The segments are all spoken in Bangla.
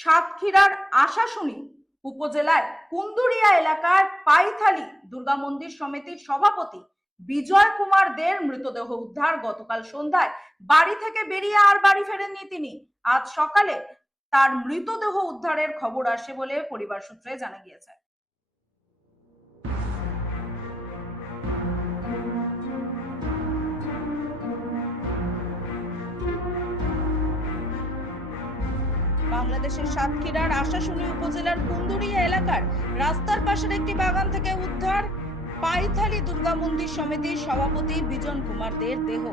সাতক্ষীরার আশাশুনি উপজেলায় কুন্দুরিয়া এলাকার পাইথালি দুর্গা মন্দির সমিতির সভাপতি বিজয় কুমার দের মৃতদেহ উদ্ধার গতকাল সন্ধ্যায় বাড়ি থেকে বেরিয়ে আর বাড়ি ফেরেননি তিনি। আজ সকালে তার মৃতদেহ উদ্ধারের খবর আসে বলে পরিবার সূত্রে জানা গিয়েছে। বাংলাদেশের সাতক্ষীরার আশাশুনি উপজেলার কুন্দুরিয়া এলাকার রাস্তার পাশের একটি বাগান থেকে উদ্ধার পাইথালি দুর্গা মন্দির সমিতির সভাপতি বিজন কুমার দের দেহ।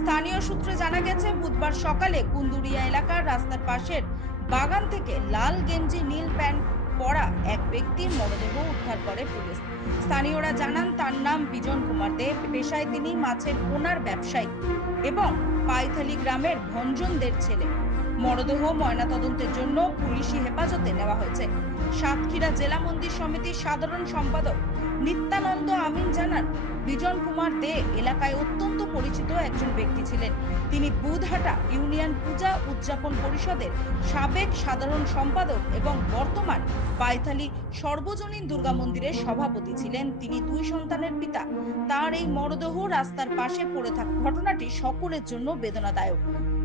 স্থানীয় সূত্রে জানা গেছে, বুধবার সকালে কুন্দুরিয়া এলাকার রাস্তার পাশের বাগান থেকে লাল গেঞ্জি, নীল প্যান্ট পরা এক ব্যক্তির মরদেহ উদ্ধার করে পুলিশ। স্থানীয়রা জানান, তার নাম বিজন কুমার দেব। পেশায় তিনি মাছের পোনার ব্যবসায়ী এবং পাইথালি গ্রামের ভঞ্জনদের ছেলে। মরদেহ, ময়নাতদন্তের জন্য পুলিশি হেফাজতে নেওয়া হয়েছে। সাতক্ষীরা জেলা মন্দির সমিতির সাধারণ সম্পাদক নিত্যানন্দ আমিন জানান, বিজন কুমার দে এলাকায় অত্যন্ত পরিচিত একজন ব্যক্তি ছিলেন। তিনি বুধহাটা ইউনিয়ন পূজা উদযাপন পরিষদের সাবেক সাধারণ সম্পাদক এবং বর্তমান পাইথালি সর্বজনীন দুর্গা মন্দিরের সভাপতি ছিলেন। তিনি দুই সন্তানের পিতা। তার এই মরদেহ রাস্তার পাশে পড়ে থাকা ঘটনাটি সকলের জন্য বেদনাদায়ক।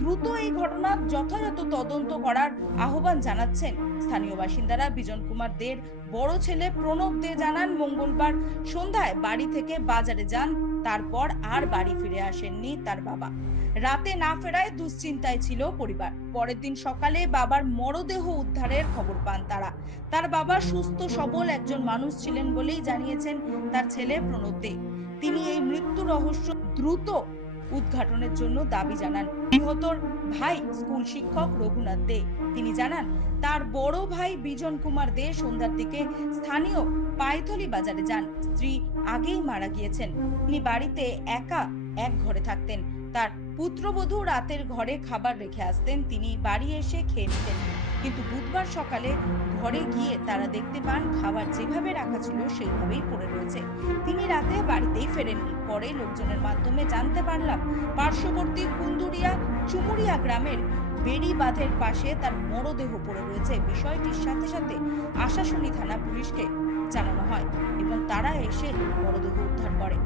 দ্রুত এই ঘটনার যথাযথ তদন্ত করার আহ্বান জানাচ্ছেন স্থানীয় বাসিন্দারা। বিজন কুমার দের বড় ছেলে প্রণব দে জানান, মঙ্গলবার সন্ধ্যায় বাড়ি থেকে বাজারে যান, তারপর আর বাড়ি ফিরে আসেননি তার বাবা। রাতে না ফেরায় দুশ্চিন্তায় ছিল পরিবার। পরের দিন সকালে বাবার মরদেহ উদ্ধারের খবর পান তারা। তার বাবা সুস্থ, সবল একজন মানুষ ছিলেন বলেই জানিয়েছেন তার ছেলে প্রণব দে। তিনি এই মৃত্যু রহস্য দ্রুত উদ্ঘাটনের জন্য দাবি জানান। নিহতর ভাই স্কুল শিক্ষক রঘুনাথ দে। তিনি জানান, তার বড় ভাই বিজন কুমার দে সন্ধ্যার দিকে স্থানীয় পাইথলি বাজারে যান। স্ত্রী আগেই মারা গিয়েছেন। তিনি বাড়িতে একা এক ঘরে থাকতেন। তার পুত্রবধূ রাতের ঘরে খাবার রেখে আসতেন। তিনি বাড়ি এসে খেয়ে নিতেন। কিন্তু বুধবার সকালে ঘরে গিয়ে তারা দেখতে পান, খাবার যেভাবে রাখা ছিল সেইভাবেই পড়ে রয়েছে। তিনি রাতে বাড়িতেই ফেরেননি। পরে লোকজনের মাধ্যমে জানতে পারলাম, পার্শ্ববর্তী কুন্দুরিয়া চুমুরিয়া গ্রামের বেড়ি বাঁধের পাশে তার মরদেহ পড়ে রয়েছে। বিষয়টির সাথে সাথে আশাশুনি থানা পুলিশকে জানানো হয় এবং তারা এসে মরদেহ উদ্ধার করে।